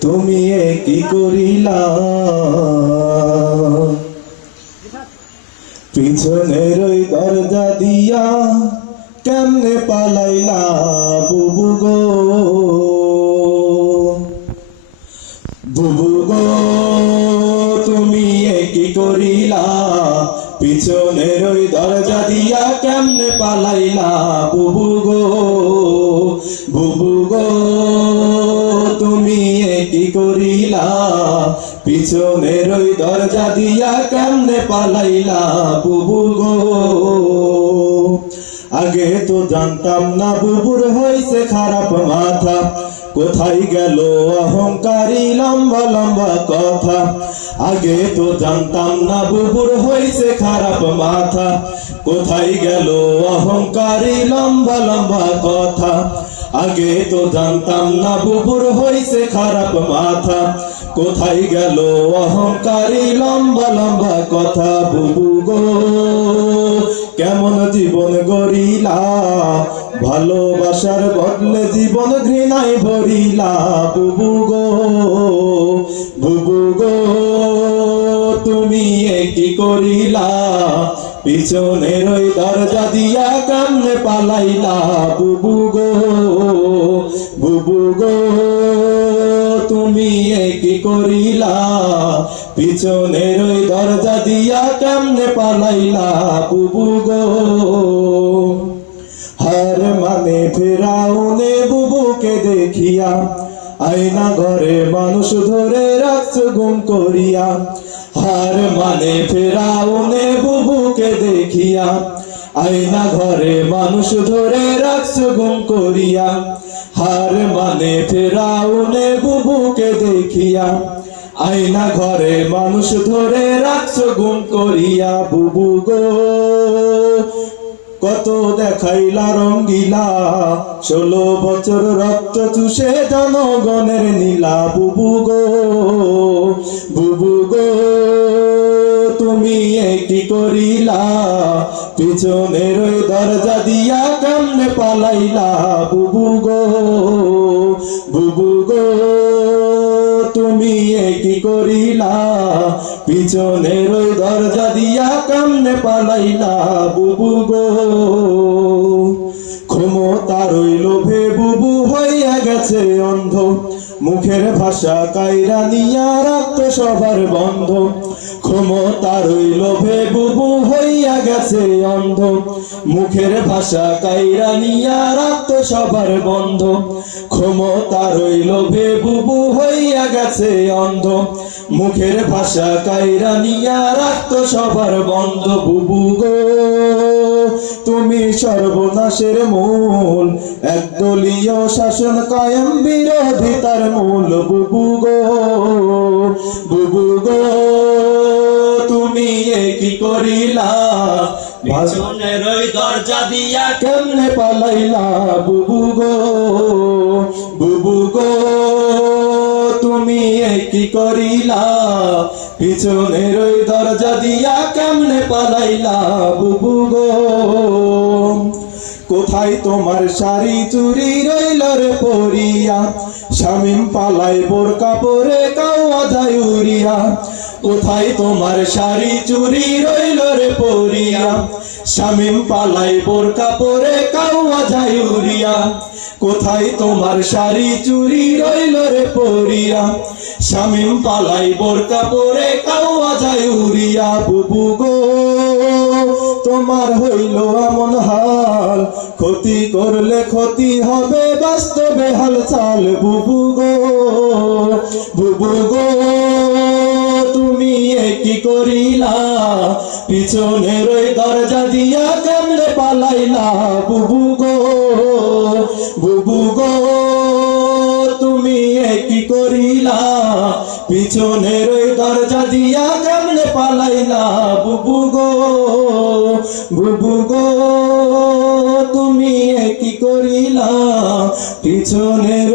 তুমি কি করিলা? পিছনের ওই দরজা দিয়া কেমনে পালাইলা বুবু গো? বুবু গো, তুমি কি করিলা? পিছনের ওই দরজা দিয়া কেমনে পালাইলা বুবু পিছনের ওই দরজা দিয়া কেমনে পালাইলা বুবু গো? আগে তো জানতাম না বুবুর হয়েছে খারাপ মাথা। কোথায় গেল অহংকারী লম্বা লম্বা কথা। আগে তো জানতাম না বুবুর হয়েছে খারাপ মাথা। কোথায় গেল অহংকারী লম্বা লম্বা কথা। আগে তো জানতাম না বুবুর হয়েছে খারাপ মাথা। কোথায় গেল অহংকারী লম্বা লম্বা কথা বুবু গো? কেমন জীবন গরিলা ভালোবাসার বদলে জীবন ঘৃণায় ভরিলা বুবু গো। বুবু গো, তুমি কি করিলা? পিছনের ওই দরজা দিয়া কামনে পালাইলা বুবু গো। বুবু গো তুমি কি করিলা? পিছনের ওই দরজা দিয়া কেমনে পালাইলা বুবু গো? হার মানে ফেরাউনে বুবুকে দেখিয়া, আয়না ঘরে মানুষ ধরে রাখছ গুম করিয়া, হার মানে ফেরাউনে বুবুকে দেখিয়া, আয়না ঘরে মানুষ ধরে রাখছ গুম করিয়া হার মানে ফেরাউনে বুবুকে দেখিয়া, আয়না ঘরে মানুষ ধরে রাখছ গুম করিয়া, বুবু গো। কত দেখাইলা রঙ্গিলা, ষোলো বছর রক্ত চুষে জনগণের নীলা, বুবু গো। বুবু গো, তুমি এ কি করিলা? পিছনের দরজা দিয়া কেমনে পালাইলা, বুবু গো? পিছনের ওই দরজা দিয়া কেমনে পালাইলা বুবু গো। ক্ষমতার ওই লোভে বুবু, হইয়া গেছে অন্ধ। মুখের ভাষা কাইরা নিয়া রাখত সবার বন্ধ। ক্ষমতার ওই লোভে বুবু, হইয়া গেছে অন্ধ। মুখের ভাষা কাইরা নিয়া রাখত সবার বন্ধ। ক্ষমতার ওই লোভে বুবু, হইয়া গেছে অন্ধ। মুখের ভাষা কাইরা নিয়া রাখত সবার বন্ধ বুবু গো। তুমি সর্বনাশের মূল, একদলীয় শাসন কায়েম বিরোধিতার মূল বুবু গো। বুবু গো, তুমি কি করিলা? ওই দরজা দিয়া কেমনে পালাইলা বুবু গো? কি করিলা? পিছনের ওই দরজা দিয়া কেমনে পালাইলা বুবু গো? কোথায় তোমার শাড়ি চুরি রইল রে পরিয়া? শামিম পালাই বোরকা পরে কাওয়া যায় উড়িয়া। কোথায় তোমার শাড়ি চুরি রইল রে পরিয়া? শামিম পালাই বোরকা পরে কাওয়া যায় উড়িয়া। কোথায় তোমার শাড়ি চুরি রইল রে পরিয়া? শামিম পালাই বোরকা পরে কাওয়া যায় উড়িয়া। বুবু গো, তোমার হইল এমন হাল। ক্ষতি করলে ক্ষতি হবে, বাস্তবে হালচাল বুবু গো পিছনের ওই দরজা দিয়া কেমনে পালাইলা, বুবু গো? বুবু গো, তুমি কি করিলা? পিছনের ওই দরজা দিয়া কেমনে পালাইলা, বুবু গো? বুবু গো, তুমি কি করিলা? পিছনের